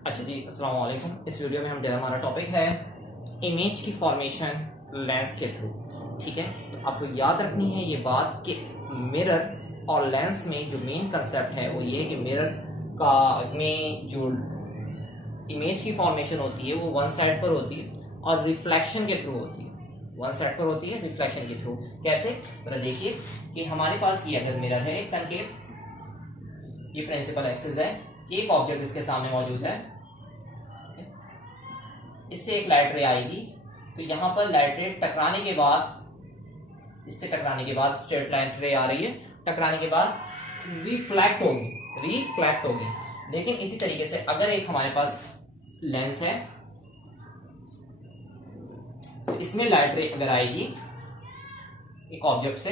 अच्छा जी, अस्सलाम वालेकुम। इस वीडियो में हमारा टॉपिक है इमेज की फॉर्मेशन लेंस के थ्रू। ठीक है, तो आपको याद रखनी है ये बात कि मिरर और लेंस में जो मेन कंसेप्ट है वो ये है कि मिरर का में जो इमेज की फॉर्मेशन होती है वो वन साइड पर होती है और रिफ्लेक्शन के थ्रू होती है। वन साइड पर होती है रिफ्लेक्शन के थ्रू। कैसे? जरा देखिए कि हमारे पास ये अगर मिरर है एक कनकेव, ये प्रिंसिपल एक्सिस है, एक ऑब्जेक्ट इसके सामने मौजूद है, इससे एक लाइट रे आएगी, तो यहां पर लाइट रे टकराने के बाद, इससे टकराने के बाद स्ट्रेट लाइन रे आ रही है, टकराने के बाद रिफ्लेक्ट होगी। लेकिन इसी तरीके से अगर एक हमारे पास लेंस है तो इसमें लाइट रे अगर आएगी एक ऑब्जेक्ट से,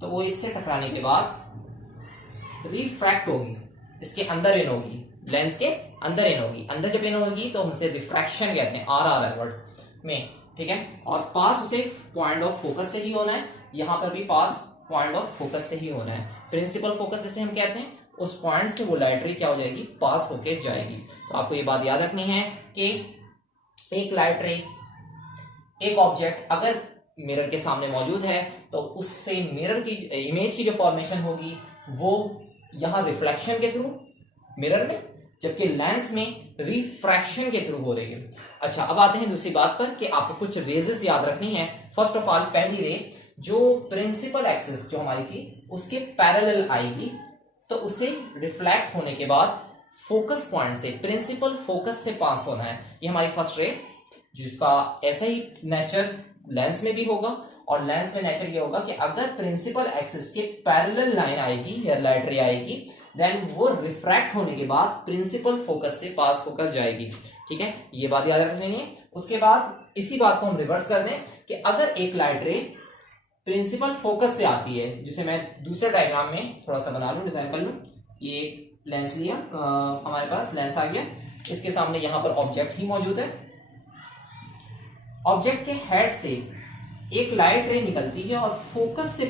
तो वो इससे टकराने के बाद रिफ्रैक्ट होगी, इसके अंदर इन होगी, लेंस के अंदर इन होगी। अंदर जब इन होगी तो हम उसे रिफ्रैक्शन कहते हैं, आर आ रहा है वर्ड में। ठीक है, और पास उसे पॉइंट ऑफ फोकस से ही होना है, यहां पर भी पास पॉइंट ऑफ फोकस से ही होना है। प्रिंसिपल फोकस जैसे हम कहते हैं, उस पॉइंट से वो लाइट रे क्या हो जाएगी, पास होके जाएगी। तो आपको ये बात याद रखनी है कि एक लाइट रे, एक ऑब्जेक्ट अगर मिरर के सामने मौजूद है तो उससे मिरर की इमेज की जो फॉर्मेशन होगी वो यहां रिफ्लेक्शन के थ्रू मिरर में, जबकि लेंस में रिफ्रैक्शन के थ्रू हो रही है। अच्छा, अब आते हैं दूसरी बात पर कि आपको कुछ रेजेस याद रखनी है। फर्स्ट ऑफ ऑल, पहली रे जो प्रिंसिपल एक्सिस जो हमारी थी उसके पैरेलल आएगी, तो उसे रिफ्लेक्ट होने के बाद फोकस पॉइंट से, प्रिंसिपल फोकस से पास होना है। ये हमारी फर्स्ट रे, जिसका ऐसा ही नेचर लेंस में भी होगा। और लेंस में नेचर ये होगा कि अगर प्रिंसिपल एक्सिस के पैरेलल लाइन आएगी या लाइट रे आएगी, देन वो रिफ्रैक्ट होने के बाद प्रिंसिपल फोकस से पास होकर जाएगी। ठीक है, ये बात याद रखनी है। उसके बाद इसी बात को हम रिवर्स कर दें कि अगर एक लाइट रे प्रिंसिपल फोकस से आती है, जिसे मैं दूसरे डायग्राम में थोड़ा सा बना लूं, डिजाइन कर लूं। ये लेंस लिया, हमारे पास लेंस आ गया, इसके सामने यहां पर ऑब्जेक्ट ही मौजूद है। ऑब्जेक्ट के हेड से एक लाइट रे निकलती है और फोकस से